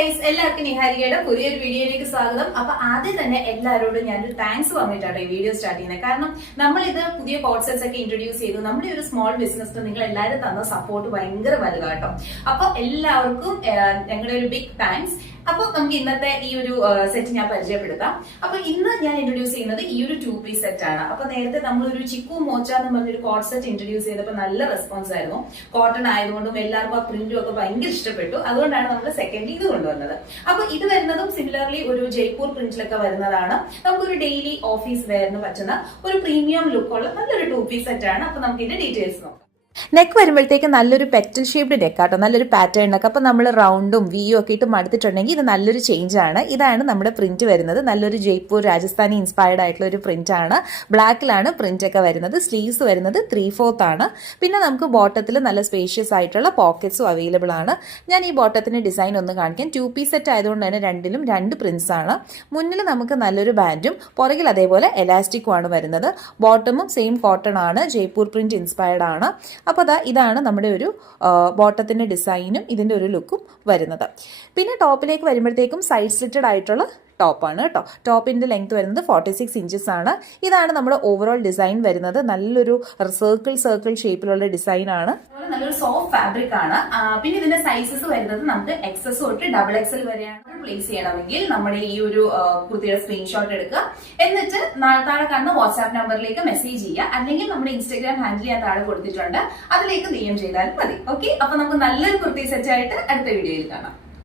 Guys, എല്ലാവർക്കും നിഹാരികയുടെ പുതിയൊരു വീഡിയോയിലേക്ക് സ്വാഗതം. അപ്പൊ ആദ്യം തന്നെ എല്ലാവരോടും ഞാനൊരു താങ്ക്സ് പറഞ്ഞിട്ടാണ് ഈ വീഡിയോ സ്റ്റാർട്ട് ചെയ്യുന്നത്. കാരണം നമ്മൾ ഇത് പുതിയ കോൺസെപ്റ്റ്സ് ഒക്കെ ഇൻട്രൊഡ്യൂസ് ചെയ്തു. നമ്മുടെ ഒരു സ്മോൾ ബിസിനസ് നിങ്ങൾ എല്ലാവരും തന്ന സപ്പോർട്ട് ഭയങ്കര വലുതാട്ടോ. അപ്പൊ എല്ലാവർക്കും ഞങ്ങളുടെ ഒരു ബിഗ് താങ്ക്സ്. അപ്പൊ നമുക്ക് ഇന്നത്തെ ഈ ഒരു സെറ്റ് ഞാൻ പരിചയപ്പെടുത്താം. അപ്പൊ ഇന്ന് ഞാൻ ഇൻട്രൊഡ്യൂസ് ചെയ്യുന്നത് ഈ ഒരു 2 പീസ് സെറ്റ് ആണ്. അപ്പൊ നേരത്തെ നമ്മളൊരു ചിക്കു മോച്ച എന്ന് പറഞ്ഞൊരു കോട്ട് സെറ്റ് ഇൻട്രൊഡ്യൂസ് ചെയ്തപ്പോൾ നല്ല റെസ്പോൺസ് ആയിരുന്നു. കോട്ടൺ ആയതുകൊണ്ടും എല്ലാവർക്കും ആ പ്രിന്റും ഒക്കെ ഭയങ്കര ഇഷ്ടപ്പെട്ടു. അതുകൊണ്ടാണ് നമ്മൾ സെക്കൻഡ്ലി ഇത് കൊണ്ടുവന്നത്. അപ്പൊ ഇത് വരുന്നതും സിമിലർലി ഒരു ജയ്പൂർ പ്രിന്റിലൊക്കെ വരുന്നതാണ്. നമുക്കൊരു ഡെയിലി ഓഫീസ് വെയറിന് പറ്റുന്ന ഒരു പ്രീമിയം ലുക്കുള്ള നല്ലൊരു 2 പീസ് സെറ്റ് ആണ്. അപ്പൊ നമുക്ക് ഇതിന്റെ ഡീറ്റെയിൽസ് നോക്കാം. നെക്ക് വരുമ്പോഴത്തേക്ക് നല്ലൊരു പെറ്റൽ ഷേപ്ഡ് നെക്കാട്ടോ, നല്ലൊരു പാറ്റേൺ ഒക്കെ. അപ്പൊ നമ്മൾ റൗണ്ടും വിയും ഒക്കെ ഇട്ട് മടുത്തിട്ടുണ്ടെങ്കിൽ ഇത് നല്ലൊരു ചേഞ്ച് ആണ്. ഇതാണ് നമ്മുടെ പ്രിന്റ് വരുന്നത്. നല്ലൊരു ജയ്പൂർ രാജസ്ഥാനി ഇൻസ്പയർഡ് ആയിട്ടുള്ള ഒരു പ്രിന്റ് ആണ്. ബ്ലാക്കിലാണ് പ്രിന്റ് ഒക്കെ വരുന്നത്. സ്ലീവ്സ് വരുന്നത് 3/4 ആണ്. പിന്നെ നമുക്ക് ബോട്ടത്തിൽ നല്ല സ്പേഷ്യസ് ആയിട്ടുള്ള പോക്കറ്റ്സും അവൈലബിൾ ആണ്. ഞാൻ ഈ ബോട്ടത്തിന്റെ ഡിസൈൻ ഒന്ന് കാണിക്കാം. 2 പീസ് സെറ്റ് ആയതുകൊണ്ട് തന്നെ രണ്ടിലും 2 പ്രിന്റ്സ് ആണ്. മുന്നിൽ നമുക്ക് നല്ലൊരു ബാൻഡും പുറകിൽ അതേപോലെ എലാസ്റ്റിക്കും ആണ് വരുന്നത്. ബോട്ടമും സെയിം കോട്ടൺ ആണ്, ജയ്പൂർ പ്രിന്റ് ഇൻസ്പയർഡ് ആണ്. അപ്പോൾ ഇതാണ് നമ്മുടെ ഒരു ബോട്ടത്തിൻ്റെ ഡിസൈനും ഇതിൻ്റെ ഒരു ലുക്കും വരുന്നത്. പിന്നെ ടോപ്പിലേക്ക് വരുമ്പോഴത്തേക്കും സൈഡ് സ്ലിറ്റഡ് ആയിട്ടുള്ള ടോപ്പാണ് കേട്ടോ. ടോപ്പിൻ്റെ ലെങ്ത് വരുന്നത് 46 ഇഞ്ചസ് ആണ്. ഇതാണ് നമ്മുടെ ഓവറോൾ ഡിസൈൻ വരുന്നത്. നല്ലൊരു സർക്കിൾ ഷേപ്പിലുള്ള ഡിസൈൻ ആണ്. നല്ലൊരു സോഫ്റ്റ് ഫാബ്രിക് ആണ്. പിന്നെ ഇതിന്റെ സൈസസ് വരുന്നത് നമുക്ക് XS തൊട്ട് XXL വരെയാണ്. പ്ലേസ് ചെയ്യണമെങ്കിൽ നമ്മുടെ ഈ ഒരു കുർത്തിയുടെ സ്ക്രീൻഷോട്ട് എടുക്കുക. എന്നിട്ട് താഴെ കാണുന്ന വാട്സ്ആപ്പ് നമ്പറിലേക്ക് മെസ്സേജ് ചെയ്യുക. അല്ലെങ്കിൽ നമ്മുടെ ഇൻസ്റ്റാഗ്രാം ഹാൻഡിൽ ഞാൻ താഴെ കൊടുത്തിട്ടുണ്ട്, അതിലേക്ക് DM ചെയ്താലും മതി. ഓക്കെ, അപ്പൊ നമുക്ക് നല്ലൊരു കുർത്തി സെറ്റ് ആയിട്ട് അടുത്ത വീഡിയോയിൽ കാണാം.